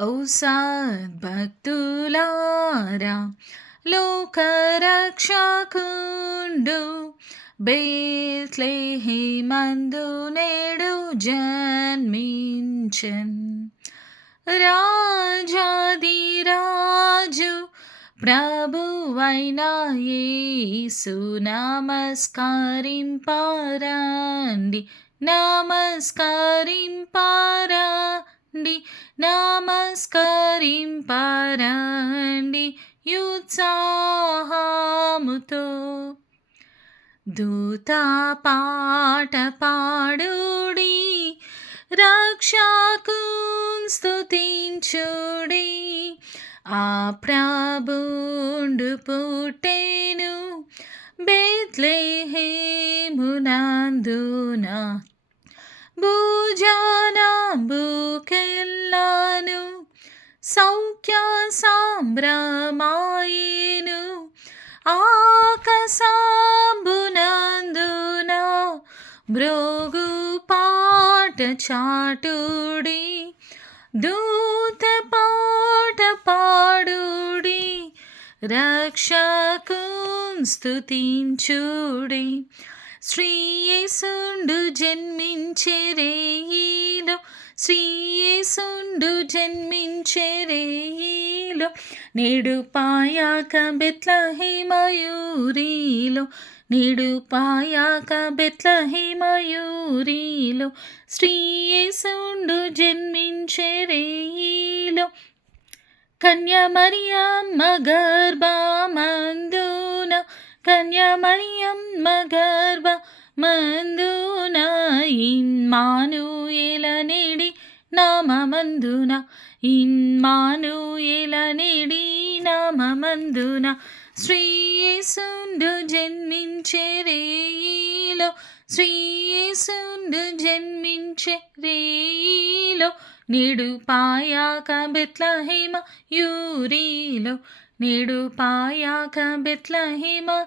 ఓ సద్భక్తులారా లోకరక్షకుండు బేత్లెహేమందు నేడు జన్మించెన్ రాజాదిరాజు ప్రభువైన యేసు నమస్కరింపరండి నమస్కరింపరండి నమస్కరింపరండి యుత్సాహముతో దూత పాట పాడుడి రక్షకున్ స్తుతించుడి ఆ ప్రభుండు పుట్టెను బేత్లెహేమునందున భుజానంబుకెల్లాను సౌఖ్య సంభ్రమాయేను ఆకాశంబునందున భృగు పాట చాటుడి దూత పాట పాడుడి రక్షకున్ స్తుతించుడి శ్రీయేసుండు జన్మించే రేయిలో శ్రీయేసుండు జన్మించే రేయిలో నేడు పాయాక బెత్లెహేమయూరిలో నేడు పాయాక బెత్లెహేమయూరిలో శ్రీయేసుండు జన్మించే రేయిలో కన్యమరియమ్మ గర్భమందున కన్యమరియమ్మ గర్భమందున ఇమ్మానుయేలనేడి నామమందున ఇమ్మానుయేలనేడి నామమందున శ్రీయేసుండు జన్మించే రేయిలో శ్రీయేసుండు జన్మించే రేయిలో నేడు పాయాక బెత్లెహేమయూరిలో నేడు పాయాక బెత్లెహేమయూరిలో